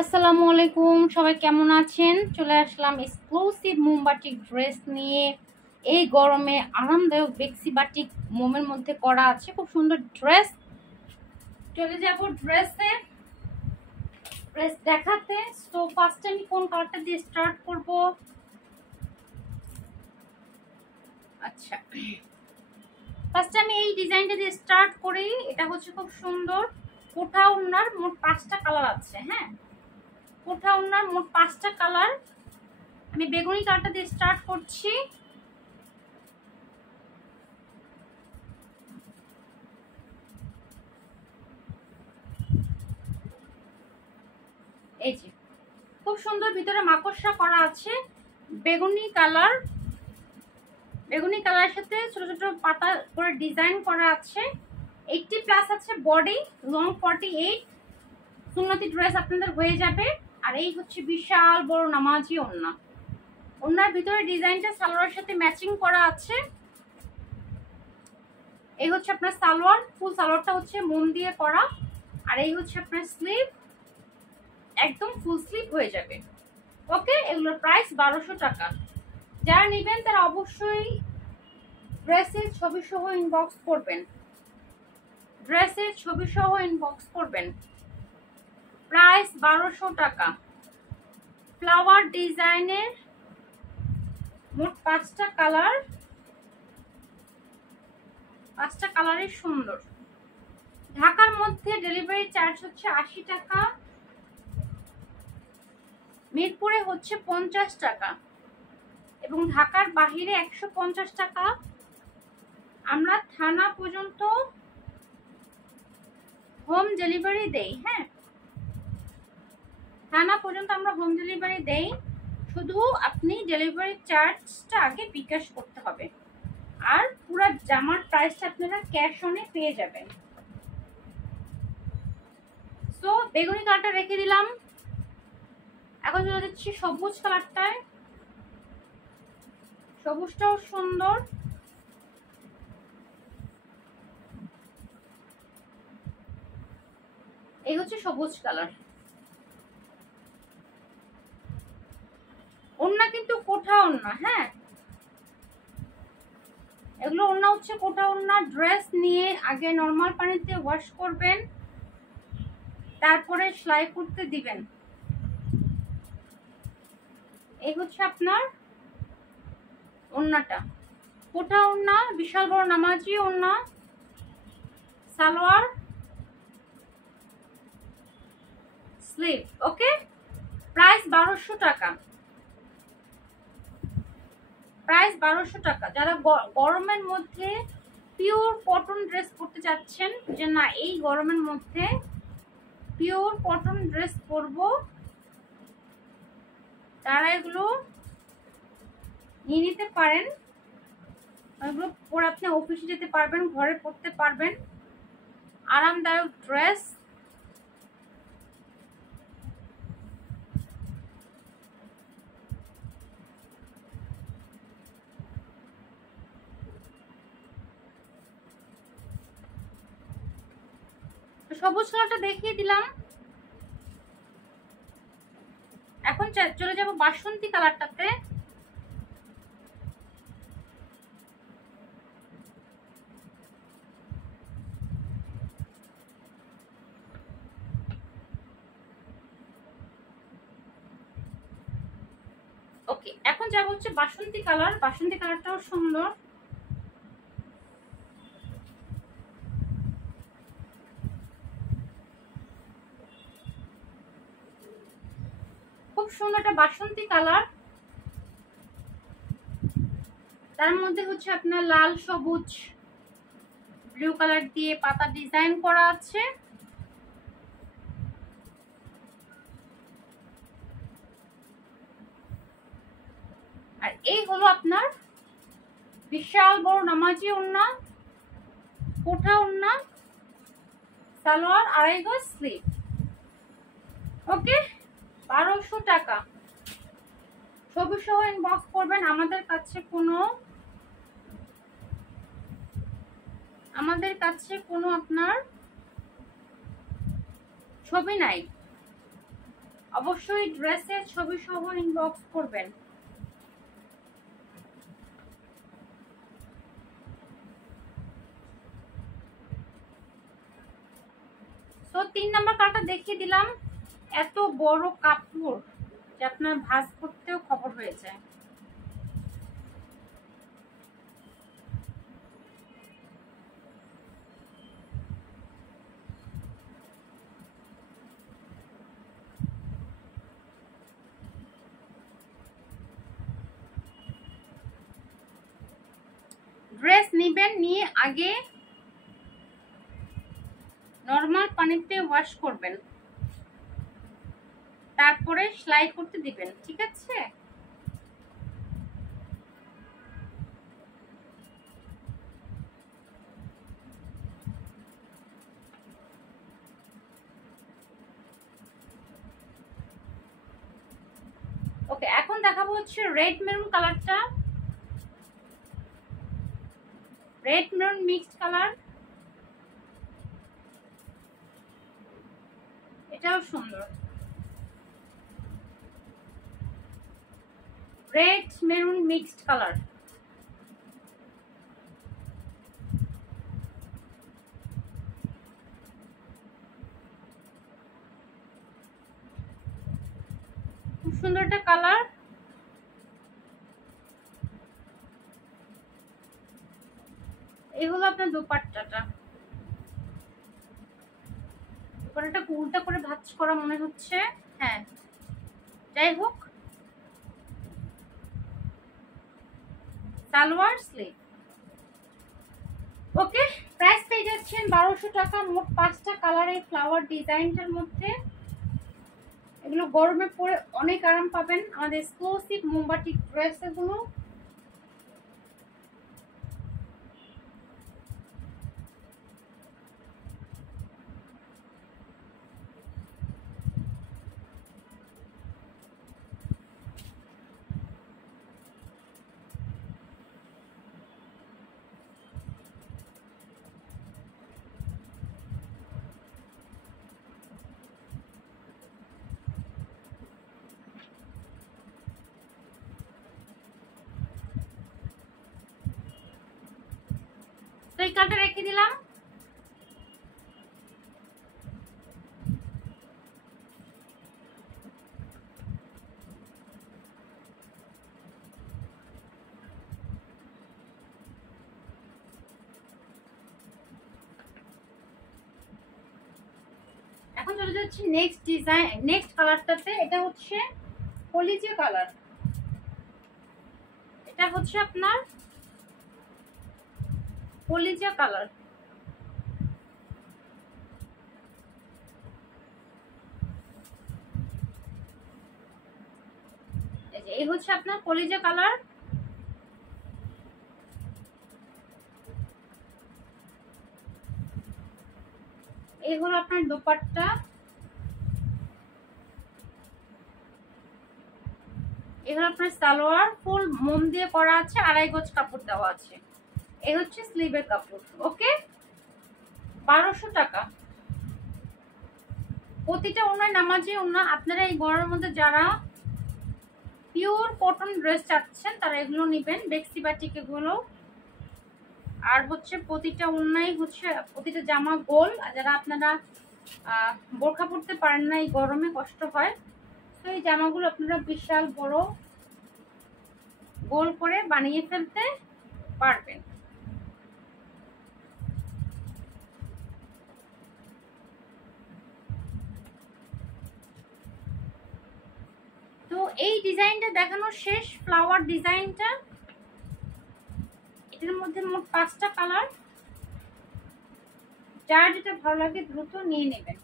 আসসালামু আলাইকুম, সবাই কেমন আছেন? চলে আসলাম এক্সক্লুসিভ মোমবাটিক ড্রেস নিয়ে। এই গরমে আরামদায়ক বেক্সি বাটিক মোমের মধ্যে করা আছে খুব সুন্দর ড্রেস। চলে যাব ড্রেস দেখাতে। তো ফার্স্ট আমি কোন কালারটা দিয়ে স্টার্ট করব? আচ্ছা, ফার্স্ট আমি এই ডিজাইনটা দিয়ে স্টার্ট করি। এটা হচ্ছে খুব সুন্দর কোঠা ওড়নার, মোট 5টা কালার আছে। হ্যাঁ, কোঠা ওড়নার মোট 5টা কালার। আমি বেগুনি কালারটা দিয়ে স্টার্ট করছি। এই যে খুব সুন্দর ভিতরে মাকড়সা করা আছে, বেগুনি কালার। বেগুনি কালারের সাথে ছোট ছোট পাতা করে ডিজাইন করা আছে। 80+ আছে বডি, লং 48। সুন্নতি ড্রেস আপনাদের হয়ে যাবে। আর এই হচ্ছে বিশাল বড় নামাজি ওড়না। ওড়নার ভিতরে ডিজাইনটা সালোয়ারের সাথে ম্যাচিং করা আছে। এই হচ্ছে আপনার সালোয়ার, ফুল সালোয়ারটা হচ্ছে মোম দিয়ে করা। আর এই হচ্ছে আপনার স্লিভ, একদম ফুল স্লিভ হয়ে যাবে। ওকে, এগুলোর প্রাইস 1200 টাকা। যারা নেবেন তারা অবশ্যই ড্রেসের ছবি সহ ইনবক্স করবেন। ড্রেসের ছবি সহ ইনবক্স করবেন। প্রাইস 1200 টাকা। ফ্লাওয়ার ডিজাইনের মোট 5টা কালার, 5টা কালারই সুন্দর। ঢাকার মধ্যে ডেলিভারি চার্জ হচ্ছে 80 টাকা, মিরপুরে হচ্ছে 50 টাকা এবং ঢাকার বাহিরে 150 টাকা। আমরা থানা পর্যন্ত হোম ডেলিভারি দেই। হ্যাঁ, থানা পর্যন্ত আমরা হোম ডেলিভারি দেই। শুধু আপনি ডেলিভারি চার্জটা আগে বিকাশ করতে হবে, আর পুরো জামার প্রাইসটা আপনারা ক্যাশ অনে পেয়ে যাবেন। সো বেগুনি কালারটা রেখে দিলাম। এখন চলে যাচ্ছি সবুজ কালারটায়। সবুজটাও সুন্দর। এই হচ্ছে সবুজ কালার। ওড়না কিন্তু কোঠা ওড়না। হ্যাঁ, এগুলো ওড়না হচ্ছে কোঠা ওড়না। ড্রেস নিয়ে আগে নর্মাল পানিতে ওয়াশ করবেন, তারপরে সেলাই করতে দিবেন। এই হচ্ছে আপনার ওড়নাটা, কোঠা ওড়না, বিশাল বড় নামাজি ওড়না। সালোয়ার, স্লিভ। ওকে, প্রাইস 1200 টাকা। প্রাইস 1200 টাকা। যারা গরমের মধ্যে পিওর কটন ড্রেস পরতে চাচ্ছেন, যে না এই গরমের মধ্যে পিওর কটন ড্রেস পরবো, তারা এগুলো নিয়ে নিতে পারেন। এগুলো পরে আপনি অফিসে যেতে পারবেন, ঘরে পরতে পারবেন। আরামদায়ক ড্রেস। সবুজ কালারটা দেখিয়ে দিলাম। এখন চলে যাব বাসন্তী কালারটাতে। ওকে, এখন যাব হচ্ছে বাসন্তী কালার। বাসন্তী কালারটাও সুন্দর। খুব সুন্দর একটা বাসন্তী কালার। তার মধ্যে হচ্ছে আপনার লাল, সবুজ, ব্লু কালার দিয়ে পাতা ডিজাইন করা আছে। আর এই হলো আপনার বিশাল বড় নামাজি ওড়না, কোঠা ওড়না, সালোয়ার, আড়াই গজ স্লিভ। ওকে, 1200 টাকা। ছবি সহ ইনবক্স করবেন। আমাদের কাছে কোনো আপনার ছবি নাই, অবশ্যই ড্রেসের ছবি সহ ইনবক্স করবেন। তো 3 নাম্বার কালারটা দেখিয়ে দিলাম। এত বড় কাপড় যে আপনার ভাঁজ করতেও খবর হয়ে যায়। ড্রেস নিবেন, নিয়ে আগে নরমাল পানিতে ওয়াশ করবেন, তারপরে সেলাই করতে দিবেন, ঠিক আছে? ওকে, এখন দেখাবো হচ্ছে রেড মেরুন কালারটা। রেড মেরুন মিক্সড কালার, এটাও সুন্দর। রেড মেরুন মিক্সড কালার, খুব সুন্দর একটা কালার। এই হলো আপনার দোপাট্টাটা। দোপাট্টাটা উল্টা করে ভাঁজ করা মনে হচ্ছে, হ্যাঁ যাই হোক। সালোয়ার স্লিভ। ওকে, প্রাইস পেয়ে যাচ্ছেন 1200 টাকা। মোট 5টা কালার এই ফ্লাওয়ার ডিজাইনটার মধ্যে। এগুলো গরমে পরে অনেক আরাম পাবেন। আমাদের এক্সক্লুসিভ মোমবাটি ড্রেস এগুলো। তো এই কালারটা রেখে দিলাম। এখন চলে যাচ্ছি নেক্সট ডিজাইন, নেক্সট কালারটাতে। এটা হচ্ছে কলিজা কালার। এটা হচ্ছে আপনার কলিজা কালার। এই হচ্ছে আপনার কলিজা কালার। এই হলো আপনার দোপাট্টা। এই হলো আপনার সালোয়ার, ফুল মোম দিয়ে করা আছে, 2.5 গজ কাপড় দেওয়া আছে। এই হচ্ছে স্লিভের কাপড়। ওকে, 1200 টাকা। প্রতিটা ওনার নামাজি ওনা। আপনারা এই গরমের মধ্যে যারা পিওর কটন ড্রেস চাচ্ছেন তারা এগুলো নেবেন, বেক্সি বাটিক এগুলো। আর হচ্ছে প্রতিটা ওনাই হচ্ছে, প্রতিটা জামা গোল। আর যারা আপনারা বোরখা পরতে পারেন না, এই গরমে কষ্ট হয়, তো এই জামাগুলো আপনারা বিশাল বড় গোল করে বানিয়ে ফেলতে পারবেন। তো এই ডিজাইনটা দেখানো শেষ, ফ্লাওয়ার ডিজাইনটা। এটার মধ্যে মোট 5টা কালার। যার যেটা ভালো লাগে দ্রুত নিয়ে নেবেন।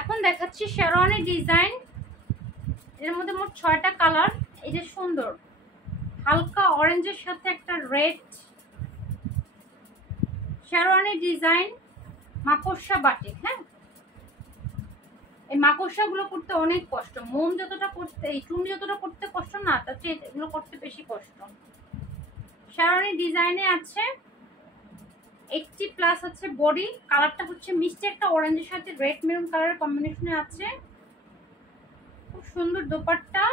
এখন দেখাচ্ছি শেরওয়ানি ডিজাইন। এর মধ্যে মোট 6টা কালার। এই যে সুন্দর হালকা অরেঞ্জের সাথে একটা রেড শেরওয়ানি ডিজাইন, মাকড়সা বাটিক। হ্যাঁ, এই মাকড়সা গুলো করতে অনেক কষ্ট। মোম যতটা করতে, এই চুন যতটা করতে কষ্ট না, তার চেয়ে এগুলো করতে বেশি কষ্ট। শেরওয়ানি ডিজাইনে আছে। 80+ আছে বডি, কালারটা হচ্ছে মিষ্টি একটা অরেঞ্জের সাথে রেড মেরুন কালারের কম্বিনেশনে আছে। খুব সুন্দর দোপাট্টা,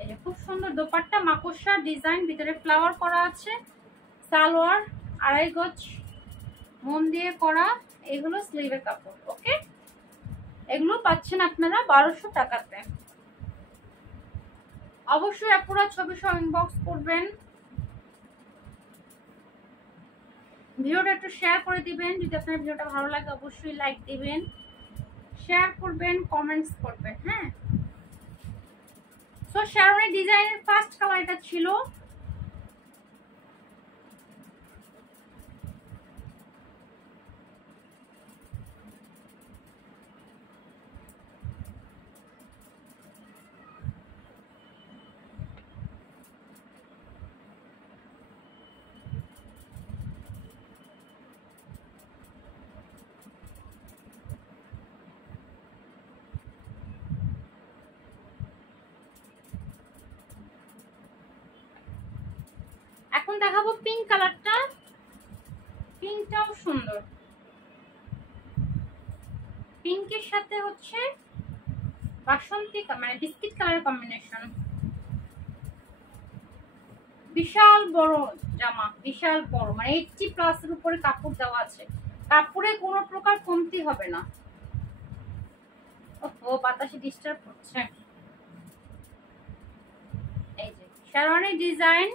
এই যে খুব সুন্দর দোপাট্টা, মাকড়সা ডিজাইন, ভিতরে ফ্লাওয়ার করা আছে। সালোয়ার 2.5 গজ মন দিয়ে করা, এগুলো স্লিভের কাপড়। ওকে, এগুলো পাচ্ছেন আপনারা 1200 টাকাতে। অবশ্যই আপুরা ছবি সহ ইনবক্স করবেন, ভিডিওটা একটু শেয়ার করে দিবেন। যদি আপনার ভিডিওটা ভালো লাগে অবশ্যই লাইক দিবেন, শেয়ার করবেন, কমেন্টস করবেন। হ্যাঁ, সো শারোনি ডিজাইনের ফার্স্ট কালার এটা ছিল। এখন দেখাবো পিঙ্ক কালারটা, পিঙ্কটাও সুন্দর, পিঙ্কের সাথে হচ্ছে বাসন্তী মানে বিস্কিট কালার কম্বিনেশন। বিশাল বড় জামা, বিশাল বড়, মানে 80+ এর উপরে কাপড় দেওয়া আছে, কাপড়ে কোনো প্রকার কমতি হবে না। ও বাতাসে ডিস্টার্ব হচ্ছে। এই যে শেরওয়ানি ডিজাইন,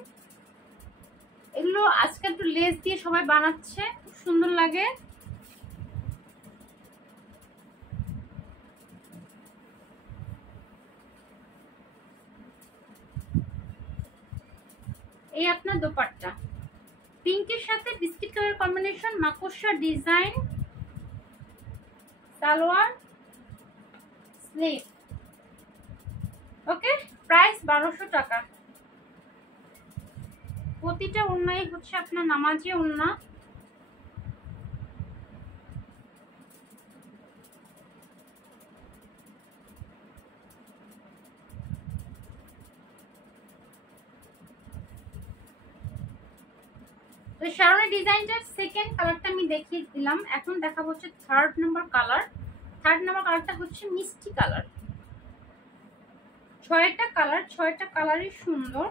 এগুলো আজকে একটু লেস দিয়ে সবাই বানাচ্ছে, খুব সুন্দর লাগে। এই আপনার দোপাট্টা, পিঙ্কের সাথে বিস্কিট কালার কম্বিনেশন, মাকড়সা ডিজাইন, সালোয়ার, স্লিভ। ওকে, প্রাইস 1200 টাকা। প্রতিটা ওড়নাই হচ্ছে আপনার নামাজি ওড়না। তো শারোনি ডিজাইনটার সেকেন্ড কালারটা আমি দেখিয়ে দিলাম, এখন দেখাবো হচ্ছে third number colour. Third number কালারটা হচ্ছে মিষ্টি কালার। 6টা কালার, 6টা কালারই সুন্দর।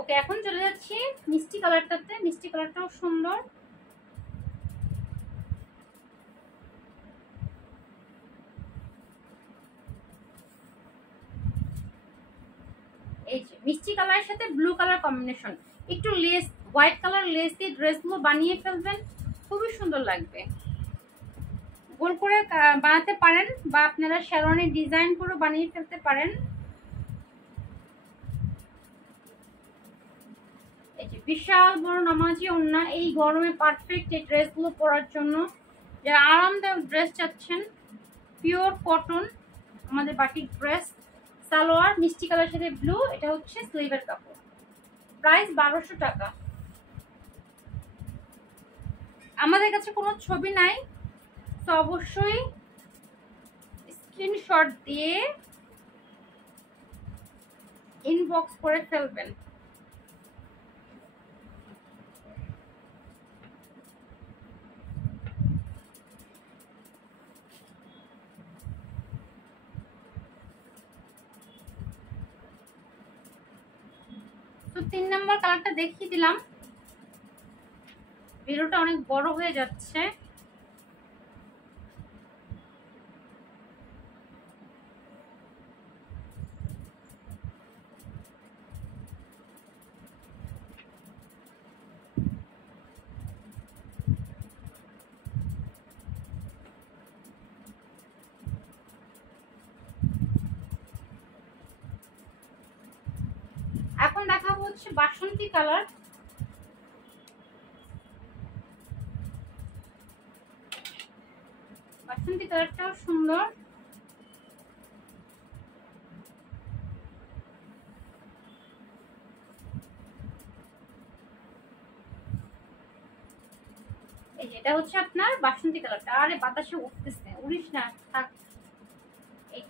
ওকে, এখন চলে যাচ্ছি মিষ্টি কালারটাতে। মিষ্টি কালারটাও সুন্দর, এই যে মিষ্টি কালারের সাথে ব্লু কালার কম্বিনেশন, একটু লেস হোয়াইট কালার লেস দিয়ে ড্রেসগুলো বানিয়ে ফেলবেন, খুবই সুন্দর লাগবে। গোল করে বানাতে পারেন বা আপনারা শেরওয়ানি ডিজাইন করে বানিয়ে ফেলতে পারেন। এই যে বিশাল বড় নামাজি ওড়না, এই গরমে পারফেক্ট এই ড্রেসগুলো পরার জন্য। যারা আরামদায়ক ড্রেস চাচ্ছেন, পিওর কটন আমাদের বাটিক ড্রেস। সালোয়ার মিষ্টি কালারের সাথে ব্লু, এটা হচ্ছে স্লিভের কাপড়। প্রাইস 1200 টাকা। আমাদের কাছে কোনো ছবি নাই, তো অবশ্যই স্ক্রিনশট দিয়ে ইনবক্স করে ফেলবেন। তো 3 নম্বর কালারটা দেখিয়ে দিলাম, ভিডিওটা অনেক বড় হয়ে যাচ্ছে। এখন দেখাবো হচ্ছে বাসন্তী কালার। বাসন্তী কালারটাও সুন্দর। এই যে এটা হচ্ছে আপনার বাসন্তী কালারটা। আরে বাতাসে উঠতেছে, উড়িস না, থাক। এই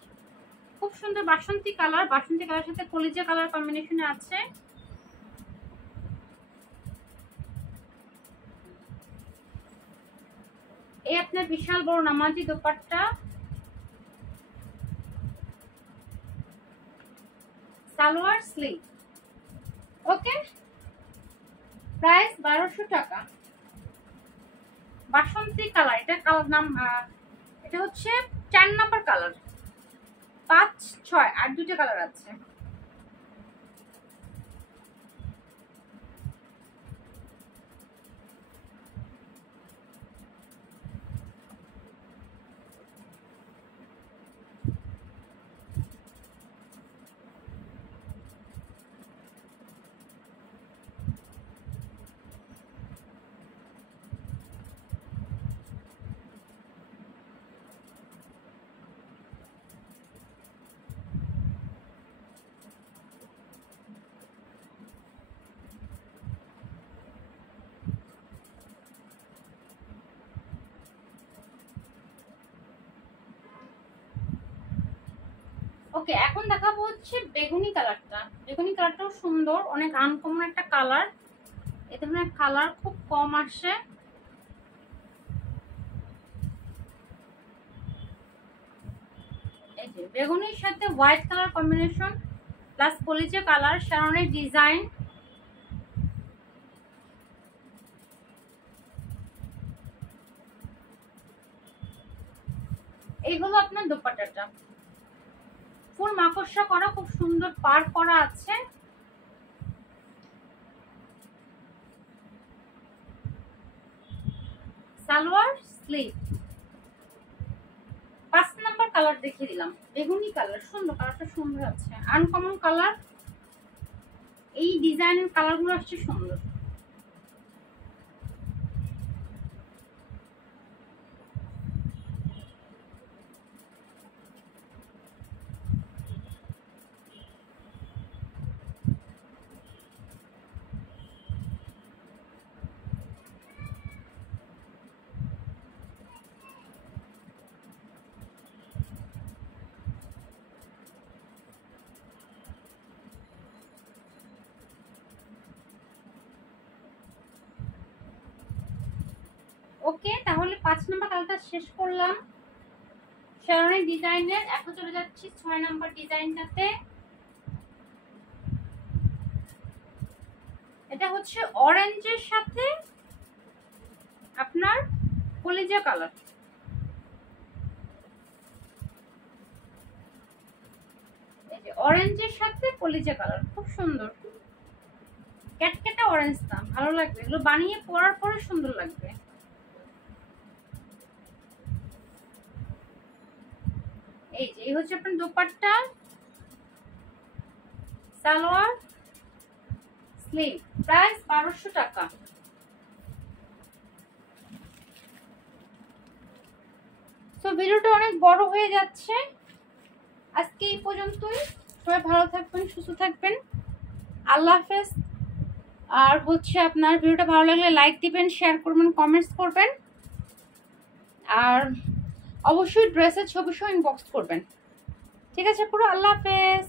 খুব সুন্দর বাসন্তী কালার, বাসন্তী কালার সাথে কলিজা কালার কম্বিনেশনে আছে। এই আপনার বিশাল বড় নামাজি দোপাট্টা, সালোয়ার স্লিভ। ওকে, প্রাইস 1200 টাকা। বাসন্তী কালার, এটা কালার নাম, এটা হচ্ছে 4 নাম্বার কালার, 5, 6 আর 2টা কালার আছে। ওকে, এখন দেখাবো হচ্ছে বেগুনি কালারটা। বেগুনি কালারটাও সুন্দর, অনেক আনকমন একটা কালার। এ ধরনের কালার খুব কম আসে। এই যে বেগুনির সাথে হোয়াইট কালার কম্বিনেশন প্লাস কলিজা কালার, শারনের ডিজাইন। এই হলো আপনার দোপাট্টাটা, ফুল মাকড়সা করা, খুব সুন্দর পার করা আছে। সালোয়ার স্লিভ। 5 নাম্বার কালার দেখিয়ে দিলাম, বেগুনি কালার, সুন্দর কালারটা, সুন্দর আছে, আনকমন কালার। এই ডিজাইনের কালারগুলো আসছে সুন্দর। ওকে, তাহলে 5 নাম্বার কালারটা শেষ করলাম শারনের ডিজাইনের। এখন চলে যাচ্ছি 6 নাম্বার ডিজাইনটাতে। এটা হচ্ছে অরেঞ্জের সাথে আপনার কলিজা কালার। এই যে অরেঞ্জের সাথে কলিজা কালার, খুব সুন্দর, ক্যাটকেটা অরেঞ্জ না, ভালো লাগবে এগুলো বানিয়ে পরার পরে, সুন্দর লাগবে। এই যে এই হচ্ছে আপনার দোপাট্টা, সালোয়ার স্লিভ, প্রাইস 1200 টাকা। তো ভিডিওটা অনেক বড় হয়ে যাচ্ছে, আজকে এই পর্যন্তই। সবাই ভালো থাকবেন, সুস্থ থাকবেন, আল্লাহ হাফেজ। আর হচ্ছে আপনার ভিডিওটা ভালো লাগলে লাইক দিবেন, শেয়ার করবেন, কমেন্টস করবেন, আর অবশ্যই ড্রেসের ছবি সহ ইনবক্স করবেন। ঠিক আছে পুরো, আল্লাহ হাফেজ।